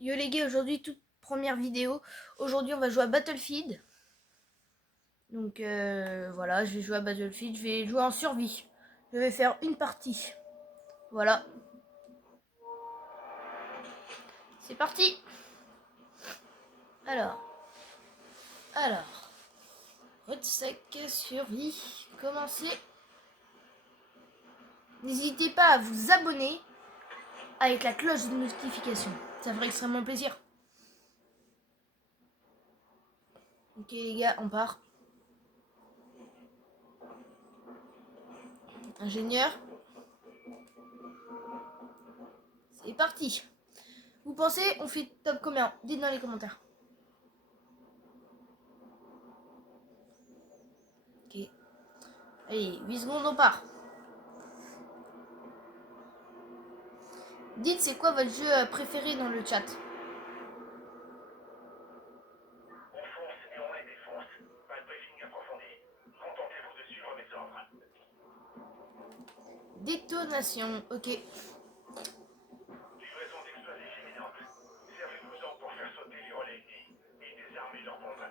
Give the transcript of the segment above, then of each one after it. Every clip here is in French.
Yo les gars, aujourd'hui toute première vidéo. Aujourd'hui on va jouer à Battlefield. Donc voilà, je vais jouer à Battlefield, je vais jouer en survie. Je vais faire une partie. Voilà. C'est parti. Alors. Rodsec survie. Commencez. N'hésitez pas à vous abonner avec la cloche de notification. Ça ferait extrêmement plaisir. Ok les gars, on part. Ingénieur. C'est parti. Vous pensez, on fait top combien? Dites dans les commentaires. Ok. Allez, 8 secondes, on part. Dites c'est quoi votre jeu préféré dans le chat. On fonce et on les défonce. Pas de briefing approfondi. Contentez-vous de suivre mes ordres. Détonation, ok. Livraison d'explosifs imminente. Servez-vous-en pour faire sauter les relais ennemis et désarmer leurs bombes.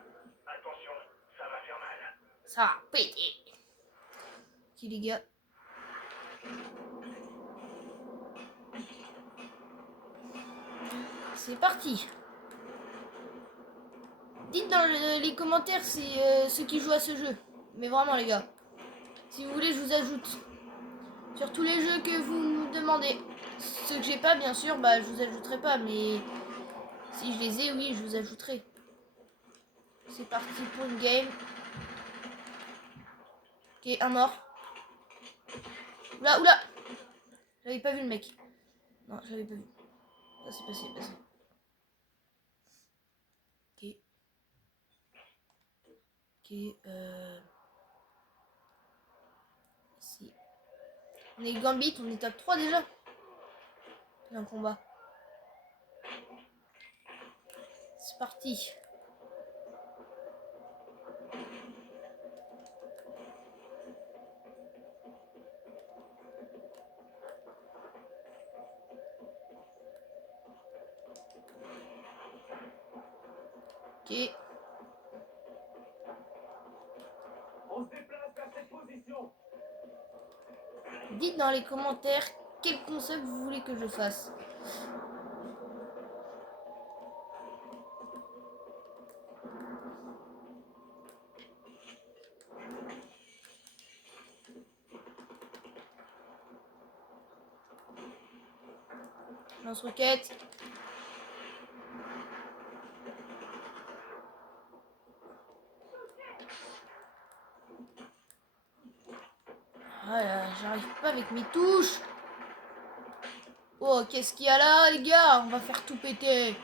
Attention, ça va faire mal. Ça va péter. Ok les gars. C'est parti. Dites dans les commentaires si ceux qui jouent à ce jeu. Mais vraiment les gars. Si vous voulez je vous ajoute. Sur tous les jeux que vous me demandez. Ceux que j'ai pas bien sûr, bah je vous ajouterai pas. Mais si je les ai, oui je vous ajouterai. C'est parti pour une game. Ok, un mort. Oula, oula. J'avais pas vu le mec. Non, j'avais pas vu. Ça s'est passé. Ok. Ok, ici. On est Gambit, on est top 3 déjà. C'est un combat. C'est parti. Ok. On se déplace vers cette position. Dites dans les commentaires quel concept vous voulez que je fasse. Lance-roquette. Ah là, j'arrive pas avec mes touches. Oh, qu'est-ce qu'il y a là, les gars? On va faire tout péter.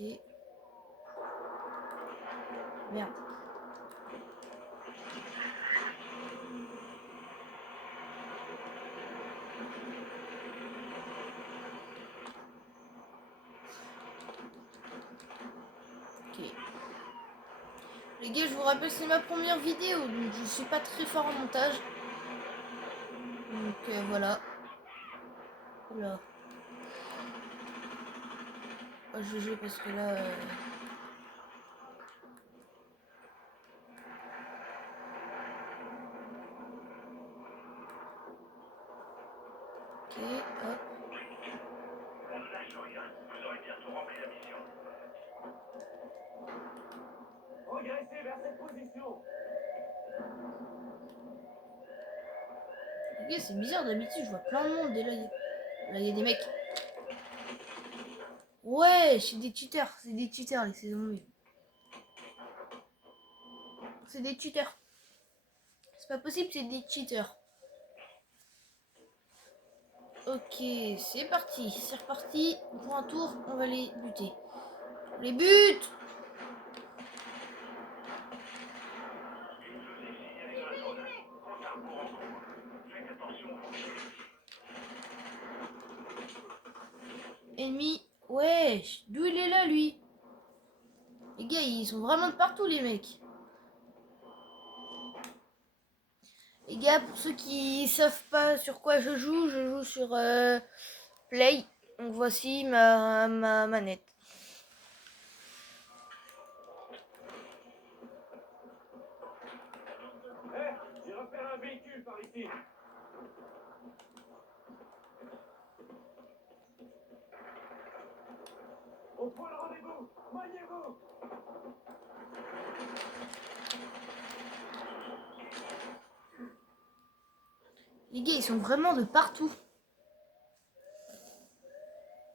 Ok. Merde. Ok. Les gars, je vous rappelle, c'est ma première vidéo, donc je suis pas très fort en montage. Donc voilà. Oula. Oh, GG parce que là... Ok, hop. On ne lâche rien. Vous aurez bientôt rempli la mission. Progressez vers cette position. Les gars, c'est bizarre, d'habitude, je vois plein de monde. Et là, il y a des mecs. Ouais, c'est des cheaters. C'est des cheaters, les saisons. C'est des cheaters. C'est pas possible, c'est des cheaters. Ok, c'est parti. C'est reparti. Pour un tour, on va les buter. Les buts. Ennemi. Wesh, d'où il est là, lui? Les gars, ils sont vraiment de partout, les mecs. Les gars, pour ceux qui savent pas sur quoi je joue sur Play. Donc voici ma manette. J'ai repéré un véhicule par ici. Au point de rendez-vous, maniez-vous. Les gars, ils sont vraiment de partout.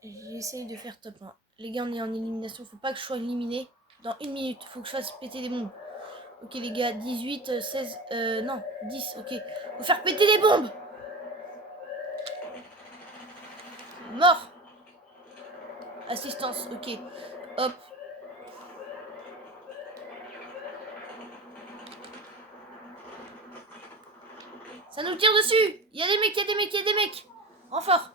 J'essaye de faire top 1. Les gars, on est en élimination. Faut pas que je sois éliminé dans 1 minute. Faut que je fasse péter des bombes. Ok, les gars, 18, 16, non, 10, ok. Faut faire péter des bombes. Mort. Assistance, ok. Hop. Ça nous tire dessus. Il y a des mecs, il y a des mecs, il y a des mecs. Renfort.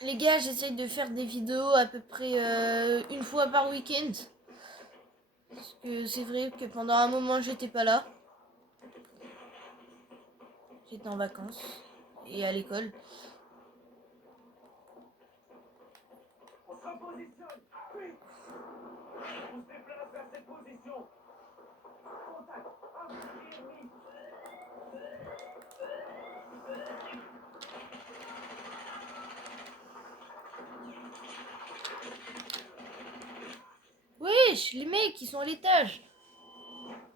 Les gars, j'essaye de faire des vidéos à peu près une fois par week-end. Parce que c'est vrai que pendant un moment, j'étais pas là. J'étais en vacances et à l'école. On se repositionne. Vite. On se déplace vers cette position. Contact. Appuyez ennemi. Wesh, les mecs, ils sont à l'étage.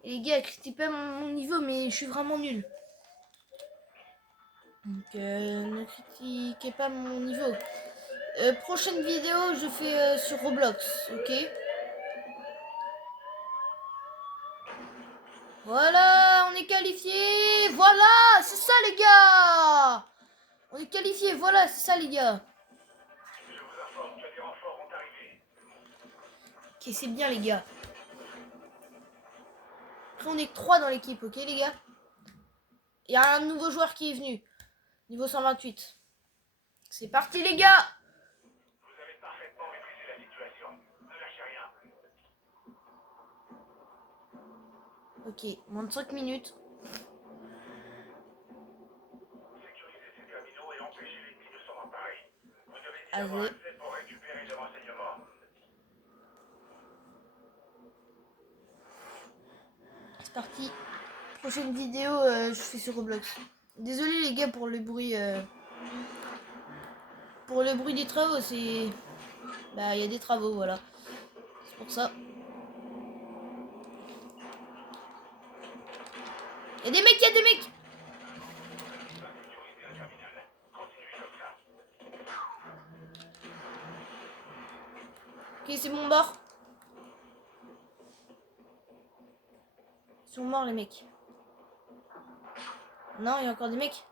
Et les gars, critiquez pas mon niveau, mais je suis vraiment nul. Donc, ne critiquez pas mon niveau. Prochaine vidéo, je fais sur Roblox, ok? Voilà, on est qualifié. Voilà, c'est ça les gars. On est qualifié, voilà, c'est ça les gars. Je vous informe que des renforts ont arrivé. Ok, c'est bien les gars. Après, on est que 3 dans l'équipe, ok les gars? Il y a un nouveau joueur qui est venu. Niveau 128. C'est parti les gars. Vous avez parfaitement maîtrisé la situation. Ne lâchez rien. Ok, moins de 5 minutes. Sécurisez ces terminaux et empêchez l'ennemi de s'en emparer. Vous devez y avoir Allez, accès pour récupérer les renseignements. c'est parti. Prochaine vidéo, je fais sur Roblox. Désolé les gars pour le bruit. Pour le bruit des travaux, c'est... Bah, il y a des travaux, voilà. C'est pour ça. Il y a des mecs, il y a des mecs. Ok, c'est bon, mort. Ils sont morts, les mecs. Non, il y a encore des mecs.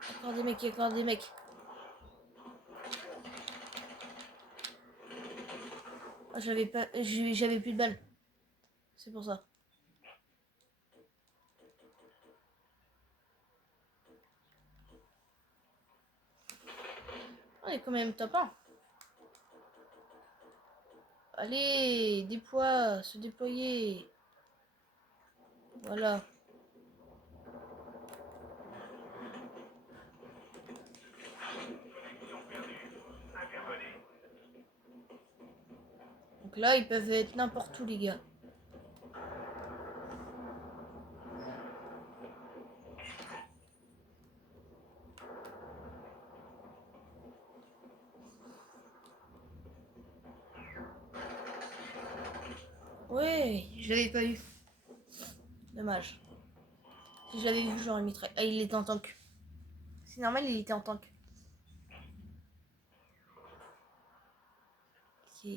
Il y a encore des mecs, il y a encore des mecs. Ah, j'avais pas... J'avais plus de balles. C'est pour ça. On est quand même top 1. Allez, déploie, se déployer. Voilà. Donc là, ils peuvent être n'importe où, les gars. Ouais, je l'avais pas eu. Dommage. Si je l'avais vu, j'aurais mis très... Ah, il était en tank. C'est normal, il était en tank. Ok.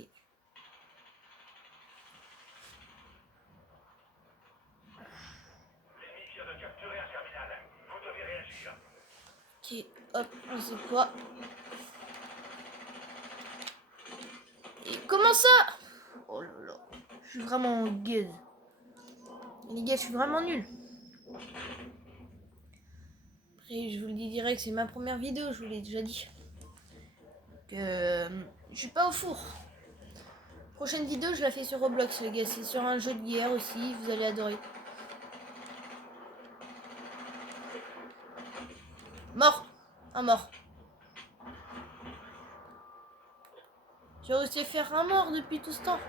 Ok, hop, on sait quoi. Et comment ça? Oh là là, je suis vraiment gaze. Les gars, je suis vraiment nul. Après, je vous le dis direct, c'est ma première vidéo, je vous l'ai déjà dit. Que je suis pas au four. Prochaine vidéo, je la fais sur Roblox, les gars. C'est sur un jeu de guerre aussi, vous allez adorer. Mort. Un mort. J'ai réussi à faire un mort depuis tout ce temps.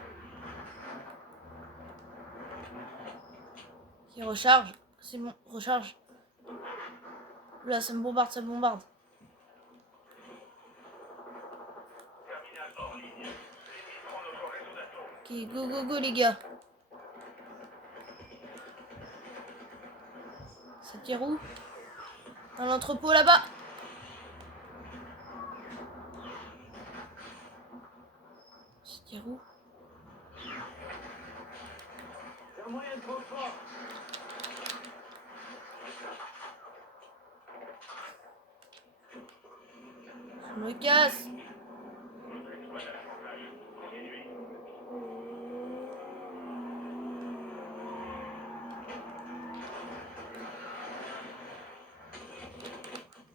Qui recharge. C'est bon, recharge. Là, ça me bombarde, ça me bombarde. Terminal hors ligne. L'ennemi prend notre réseau d'assaut. Ok, go, go, go, les gars. Ça tire où? Dans l'entrepôt là-bas. Ça tire où? C'est un moyen de transport. Je me casse. Continuez.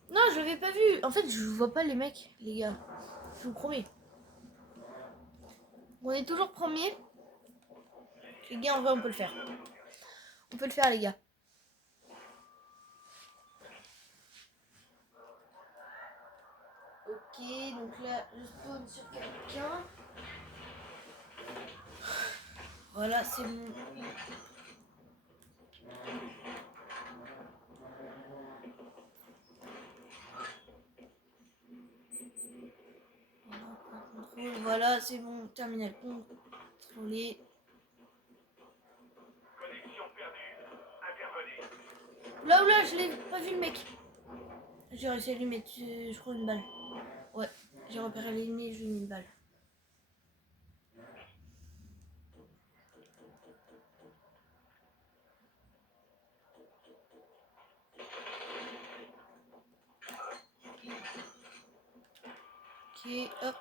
Non, je l'avais pas vu. En fait, je vois pas les mecs, les gars. Je vous promets. On est toujours premier. Les gars, en vrai, on peut le faire. On peut le faire, les gars. Ok, donc là, je spawn sur quelqu'un. Voilà, c'est bon. Voilà, c'est bon. Terminal contrôlé. Connexion perdue. Intervenez. Là, je l'ai pas vu le mec. J'ai réussi à lui mettre, je crois, une balle. Ouais, j'ai repéré l'ennemi et je lui ai mis une balle. Ok, hop.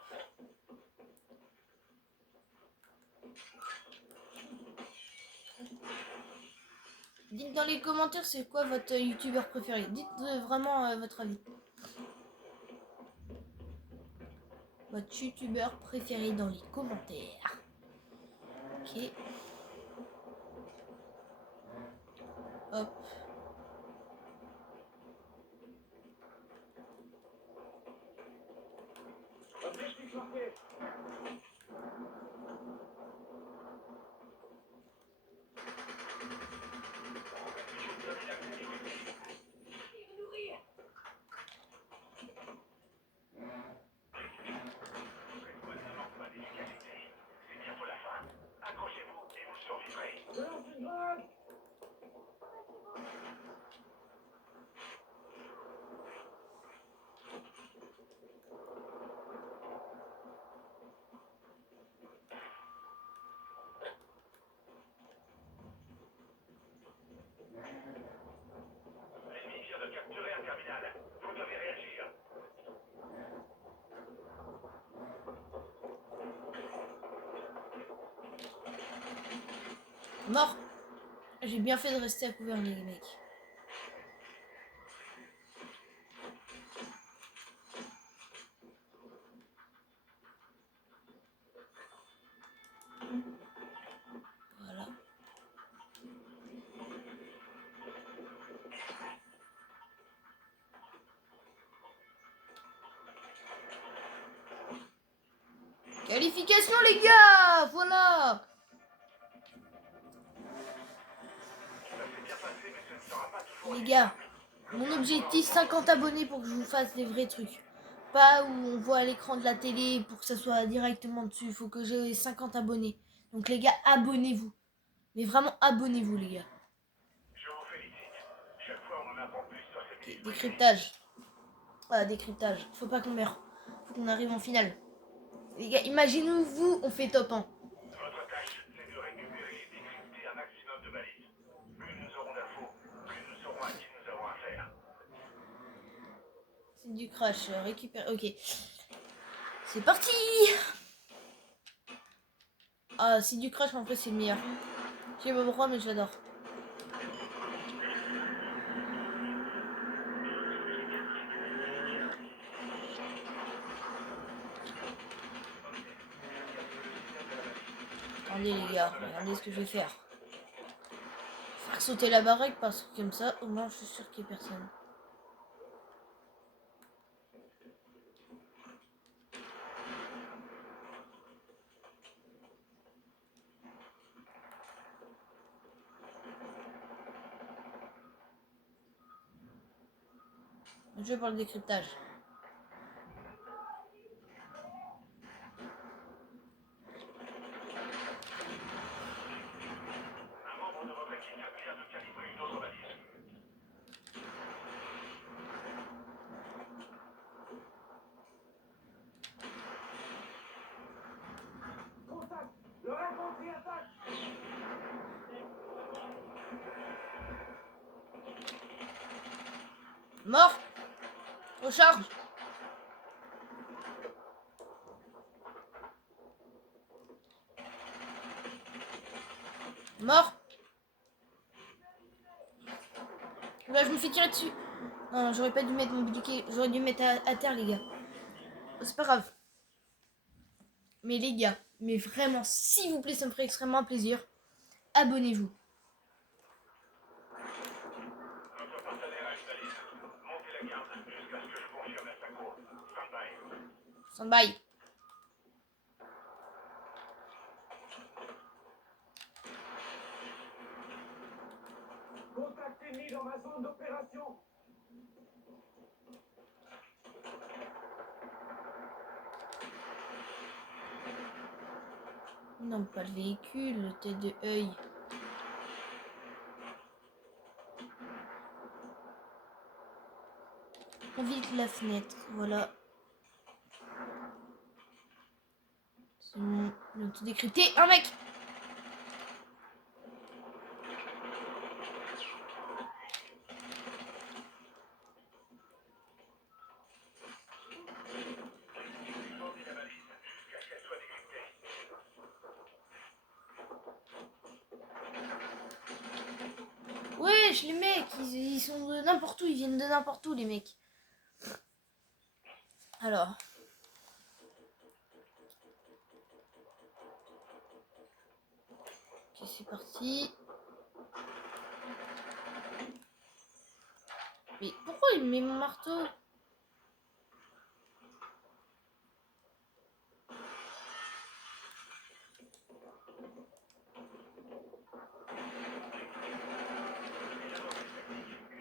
Dites dans les commentaires c'est quoi votre youtubeur préféré. Dites vraiment votre avis. Votre youtubeur préféré dans les commentaires. Ok. Hop. Objectif marqué. C'est bientôt la fin. Accrochez-vous et vous survivrez. L'ennemi vient de capturer un terminal. Vous devez réagir. Mort. J'ai bien fait de rester à couvert les mecs. Voilà. Qualification les gars. Voilà. Ça s'est bien passé, mais ce ne sera pas toujours Les évident. gars, mon objectif 50 abonnés pour que je vous fasse des vrais trucs. Pas où on voit à l'écran de la télé pour que ça soit directement dessus. Il faut que j'ai 50 abonnés. Donc les gars, abonnez-vous. Mais vraiment abonnez-vous les gars. Je vous félicite. Chaque fois, on en apprend plus sur cette Ok, esprit. décryptage. Ah, décryptage. Faut pas qu'on meure. Faut qu'on arrive en finale. Les gars, imaginez-vous, on fait top 1. Votre tâche, c'est de récupérer et décrypter un maximum de balises. Plus nous aurons d'infos, plus nous saurons à qui nous avons affaire. C'est du crash. Récupère. Ok. C'est parti. Ah, c'est du crash, en fait, c'est le meilleur. Je sais pas pourquoi, mais j'adore. Attendez, les gars. Regardez ce que je vais faire. Faire sauter la baraque parce que comme ça, au moins, je suis sûr qu'il n'y a personne. Je vais pour le décryptage. Un membre de votre équipe vient de calibrer une autre balise. Contact! Le infantry attaque! Mort. Au charge. Mort. Là, je me fais tirer dessus. Non, j'aurais pas dû mettre mon bouclier. J'aurais dû mettre à terre, les gars. C'est pas grave. Mais les gars, mais vraiment, s'il vous plaît, ça me ferait extrêmement plaisir. Abonnez-vous. Notre partenaire a une balise. Montez la garde jusqu'à ce que je confirme la SACO. Stand-by. Stand-by. Contact ennemi dans ma zone d'opération. Non, pas le véhicule, tête de œil. On vite la fenêtre, voilà. C'est bon, on a tout décrypté. Un mec. Tendez la balise jusqu'à ce qu'elle soit décryptée. Wesh, les mecs, ils sont de n'importe où, ils viennent de n'importe où, les mecs. Alors. Ok, c'est parti. Mais pourquoi il met mon marteau?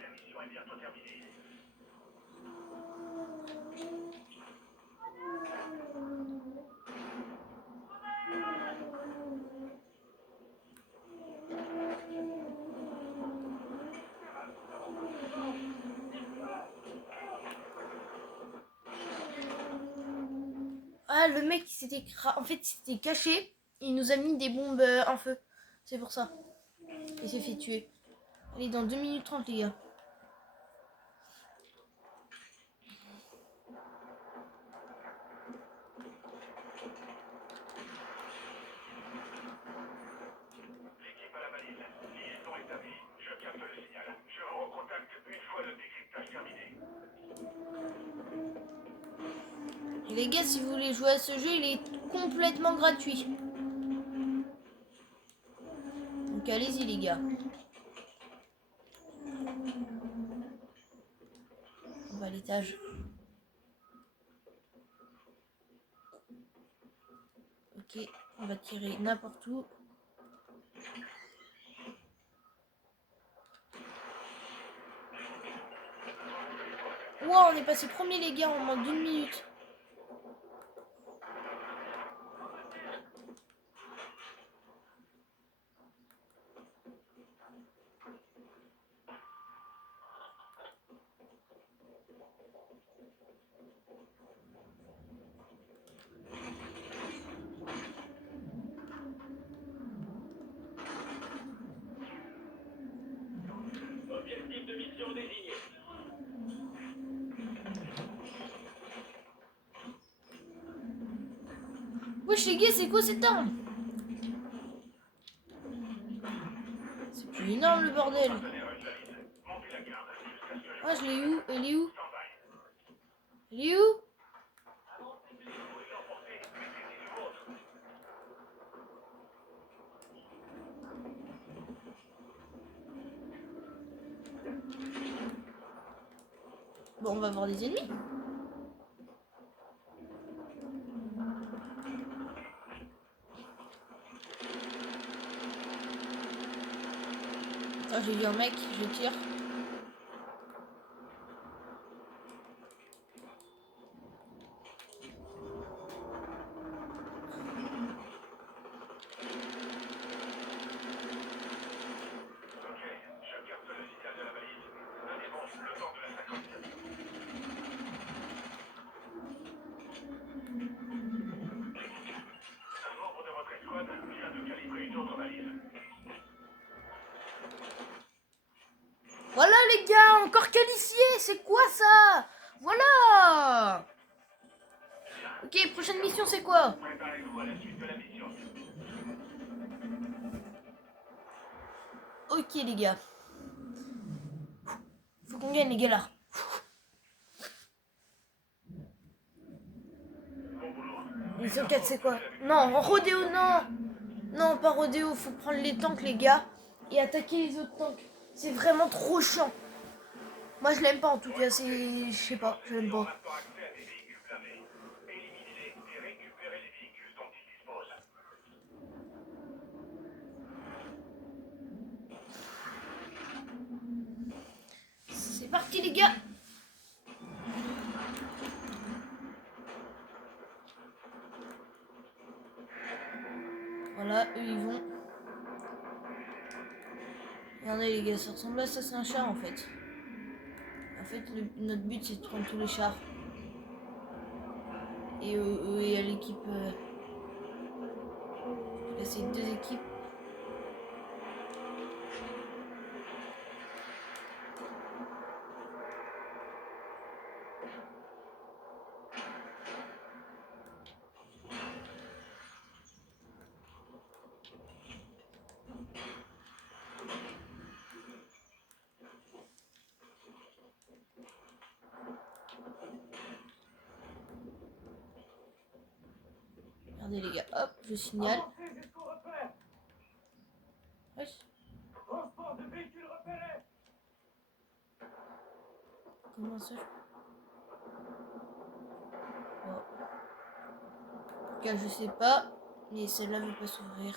La mission est bientôt terminée. Ah, le mec, en fait, il s'était caché. Il nous a mis des bombes en feu. C'est pour ça. Il s'est fait tuer. Allez, dans 2 minutes 30, les gars. L'équipe à la balise. Liaison établie. Je capte le signal. Je vous recontacte une fois le décryptage terminé. Et les gars, si vous voulez jouer à ce jeu, il est complètement gratuit. Donc allez-y, les gars. On va à l'étage. Ok, on va tirer n'importe où. Wow, on est passé premier, les gars, en moins d'1 minute. Objectif de mission désigné. Wesh les gars, c'est quoi cette arme? C'est plus énorme le bordel. Ah, je l'ai où? Elle est où? Elle est où? Bon, on va voir des ennemis. Attends, j'ai vu un mec, je tire. Voilà les gars, encore qualifié, c'est quoi ça? Voilà. Ok, prochaine mission c'est quoi? Ok les gars. Faut qu'on gagne les gars là. Mission 4 c'est quoi? Non, rodéo non. Non, pas rodéo, faut prendre les tanks les gars et attaquer les autres tanks. C'est vraiment trop chiant. Moi je l'aime pas en tout cas, c'est... Je sais pas, je l'aime pas. C'est parti les gars. Voilà, eux ils vont. Regardez les gars, ça ressemble à ça, c'est un char en fait. En fait, notre but c'est de prendre tous les chars. Et à l'équipe... Là c'est deux équipes. Regardez les gars, hop, je signale. Wesh. Comment ça? Bon. En tout cas, je sais pas, mais celle-là veut pas s'ouvrir.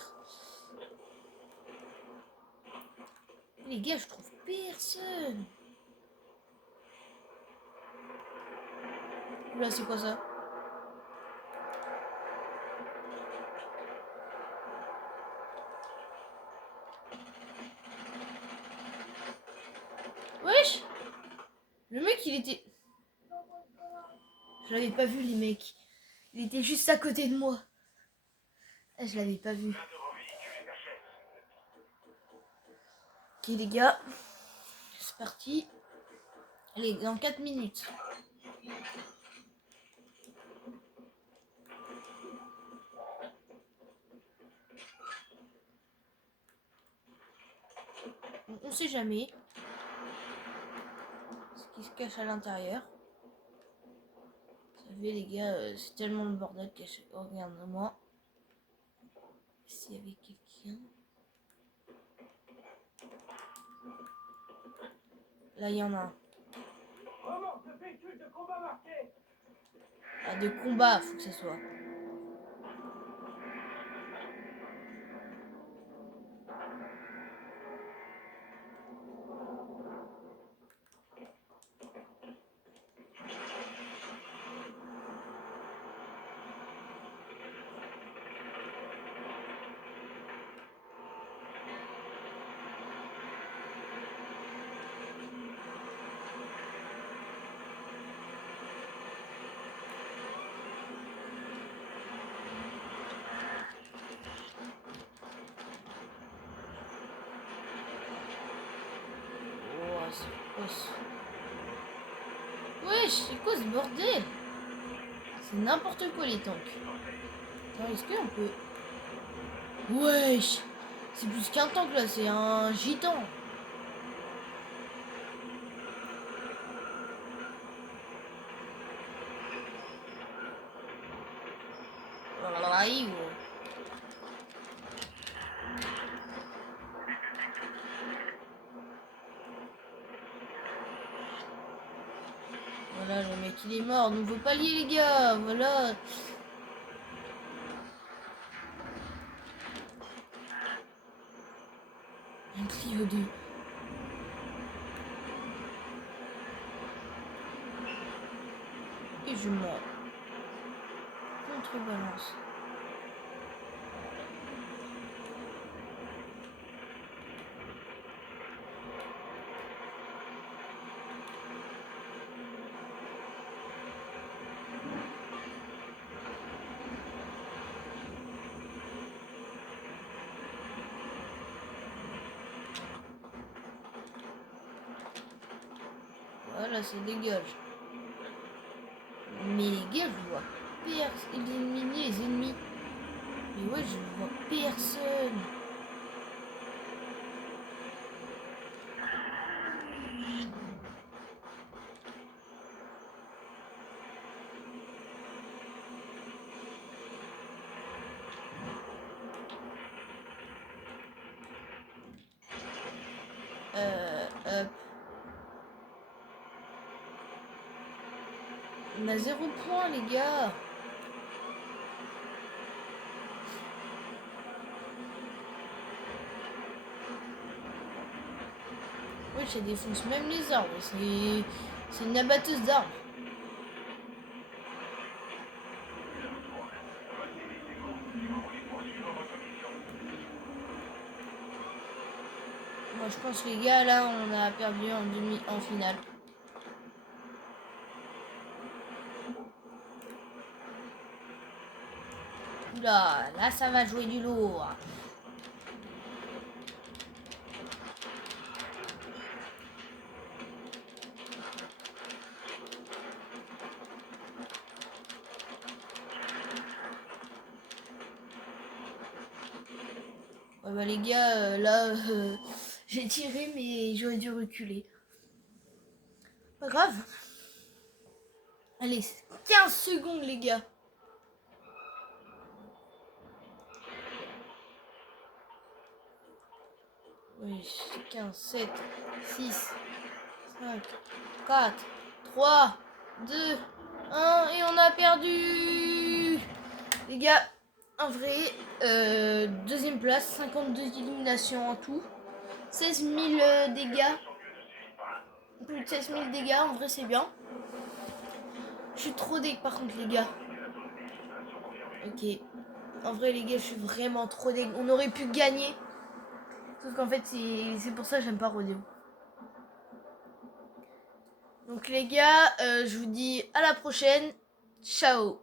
Les gars, je trouve personne. Là, c'est quoi ça? Wesh! Le mec, il était... Je l'avais pas vu, les mecs. Il était juste à côté de moi. Ah, je l'avais pas vu. Ok, les gars. C'est parti. Allez, dans 4 minutes. On sait jamais ce qui se cache à l'intérieur. Vous savez les gars, c'est tellement le bordel caché. Oh, regarde-moi. S'il y avait quelqu'un. Là, il y en a un. Ah, de combat, faut que ça soit. Wesh, c'est quoi ce bordel? C'est n'importe quoi les tanks. Attends, est-ce qu'on peut... Wesh! C'est plus qu'un tank là, c'est un gitan. Voilà, le mec il est mort. Nouveau palier les gars, voilà. Un Clio 2. Et je meurs. Contrebalance. Voilà, ça dégage. Mais les gars, je vois éliminer les ennemis. Mais ouais, je vois personne. Hop. On a 0 point, les gars. Oui, ça défonce même les arbres. C'est une abatteuse d'arbres. Moi, je pense, les gars, là, on a perdu en finale. Oula, là, ça va jouer du lourd. Ouais, bah, les gars, là, j'ai tiré, mais j'aurais dû reculer. Pas grave. Allez, 15 secondes, les gars. Oui, 15, 7, 6, 5, 4, 3, 2, 1, et on a perdu. Les gars, en vrai, deuxième place, 52 éliminations en tout, 16 000 dégâts, plus de 16 000 dégâts, en vrai c'est bien. Je suis trop deg par contre les gars. Ok, en vrai les gars, je suis vraiment trop deg. On aurait pu gagner, sauf qu'en fait c'est pour ça que j'aime pas Rodeo. Donc les gars, je vous dis à la prochaine. Ciao.